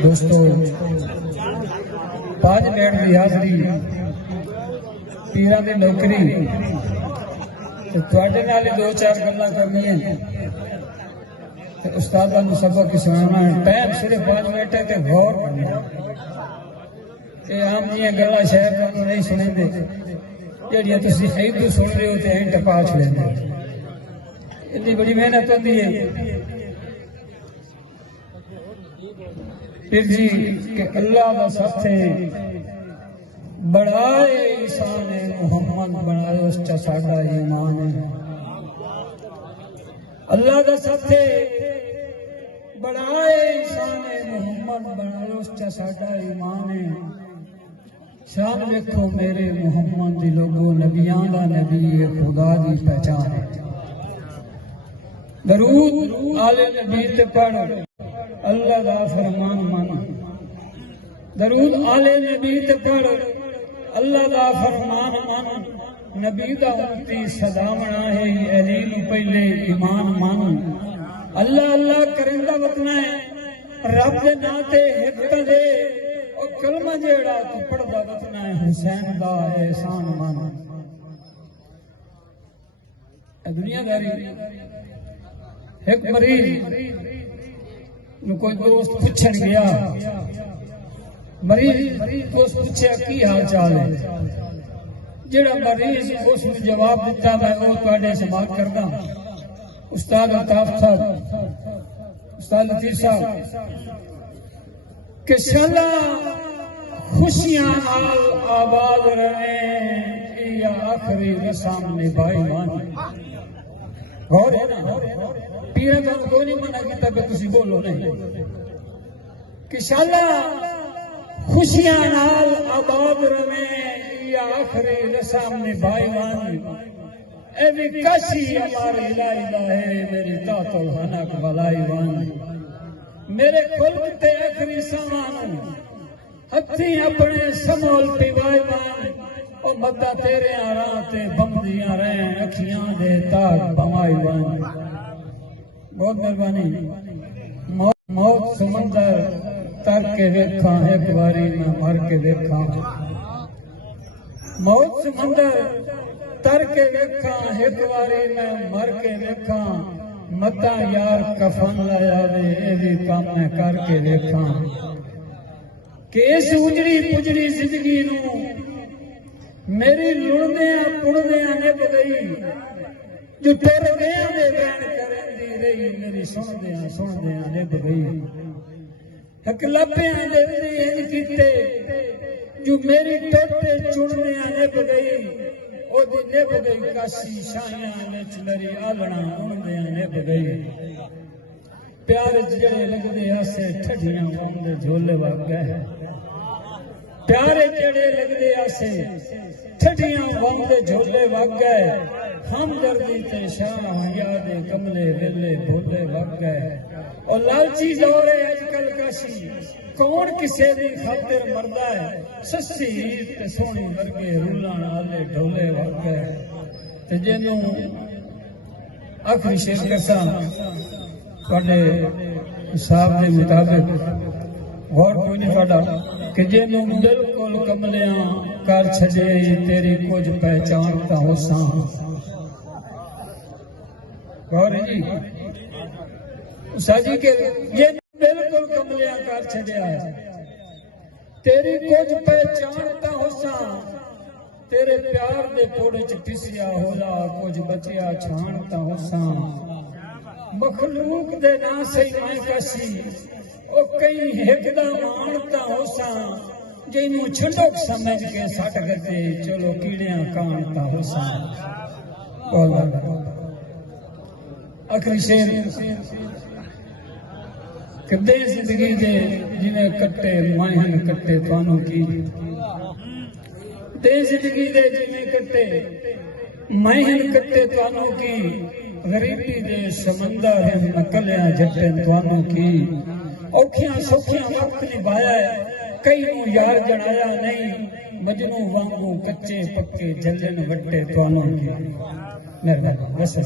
دوستو 5 منٹ کی حاضری پیران کی نوکری تھوڑے نال 2-4 گلاں کرنی ہے استاد کو سبق سنانا ہے ٹائم صرف 5 منٹ ہے تے غور کرنا یہ عام جیاں گلاں شہر کو نہیں سنیں دے جڑیاں تسی خیب تو سن رہے ہو تے اینٹ پا چھڑیں دے اتنی بڑی محنت ہوتی ہے پھر جی کہ اللہ کا ساتھ بڑھائے انسان محمد بنائے اس کا ساڈا ایمان ہے اللہ کا ساتھ بڑھائے انسان محمد بنائے اس کا ساڈا ایمان ہے شان دیکھو میرے محمد دی لوگوں نبیاں دا نبی خدا دی پہچان ہے درود آل نبی تے پڑھ اللہ دا فرمان مان درود آل نبی تے پڑھ اللہ دا فرمان مان نبی دا امتی صدامنا ہے علی نو پہلے ایمان مان اللہ اللہ کرندہ وطنا ہے رب دے ناتے حق دے اور کلمہ جیڑا تو پڑھدا وطنا ہے حسین دا احسان مان دنیا داری ایک مریض کوئی دوست پوچھن گیا مریض دوست پوچھا کی حال چال ہے جڑا مریض اس نے جواب دیتا میں وہ تواڈے سماعت کردا استاد الطاف صاحب استاد لطیف صاحب کہ شالا خوشیاں نال آباد رہے یا آخری رسام نبھائی مانی غور ہے نا پیرہ کا کوئی نہیں منع کیتا کہ تسی بولو نہیں کہ شالا خوشیاں نال آباد رہے یا آخری رسام نبھائی مانی اے بھی کاشی ہمارے الہ ہے میری تاط الحنک بلائی وانی میرے خلق تے اخری سامان ہتھی اپنے سمول پیوائی مان او مدہ تیرے آران تے بمدیاں رہیں اکھیاں دے تاک بمائی وان بہت مہربانی موت سمندر تر کے ویکھاں ایک باری میں مر کے ویکھاں موت سمندر تر کے ویکھاں ایک باری میں مر کے ویکھاں مدہ یار کفن لایا دے اے بھی کام میں کر کے ویکھاں کہ اس اجڑی پجڑی زندگی نو میری لڑدیاں پڑدیاں نب گئی جو ٹر گیا دے بین کریں دی رہی میری سندیاں نب گئی ایک لپیاں دے دی انج کیتے جو میری ٹوٹے چڑدیاں نب گئی او دی نب گئی کاسی شایاں وچ میری آلنا اندیاں نب گئی پیار جڑے لگدے آسے ٹھڈیاں اندے جھولے وگ گئے پیارے جڑے لگدے آسے ٹھڈیاں وانگے جھولے وگ گئے ہم دردی تے شاہ یاد کملے ویلے بھولے وگ گئے اور لالچی دورے اج کل کاشی کون کسے دی خاطر مردا ہے سسی تے سونی ورگے رولان آلے ڈھولے وگ گئے تے جنوں آخری شیر کرساں تواڈے حساب دے مطابق غور کوئی نہیں تواڈا کہ جنوں بالکل کملیاں کر چھڈے تیری کچھ پہچان تا ہوساں غور ہے جی ساجی کہ یہ بالکل کملیاں کر چھڈیا تیری کچھ پہچان تا ہوساں تیرے پیار دے تھوڑے چ پسیا ہولا کچھ بچیا چھان تا ہوساں مخلوق دے نا سہی میں کسی او کئی ہک دا مانتا ہوساں جینوں چھنڈک سمجھ کے سٹ گتے چلو کیڑیاں کانتا ہوساں آخری شیر کہ دے زندگی دے جنہیں کٹے مائن کٹے توانوں کی دے زندگی دے جنہیں کٹے مائن کٹے توانوں کی غریبی دے سمندر ہیں مکلیاں جٹے توانوں کی اوکھیاں سوکھیاں وقت نبھایا ہے کئی نو یار جڑایا نہیں مجنوں وانگوں کچے پکے جلن وٹے توانوں کی مہربانی بس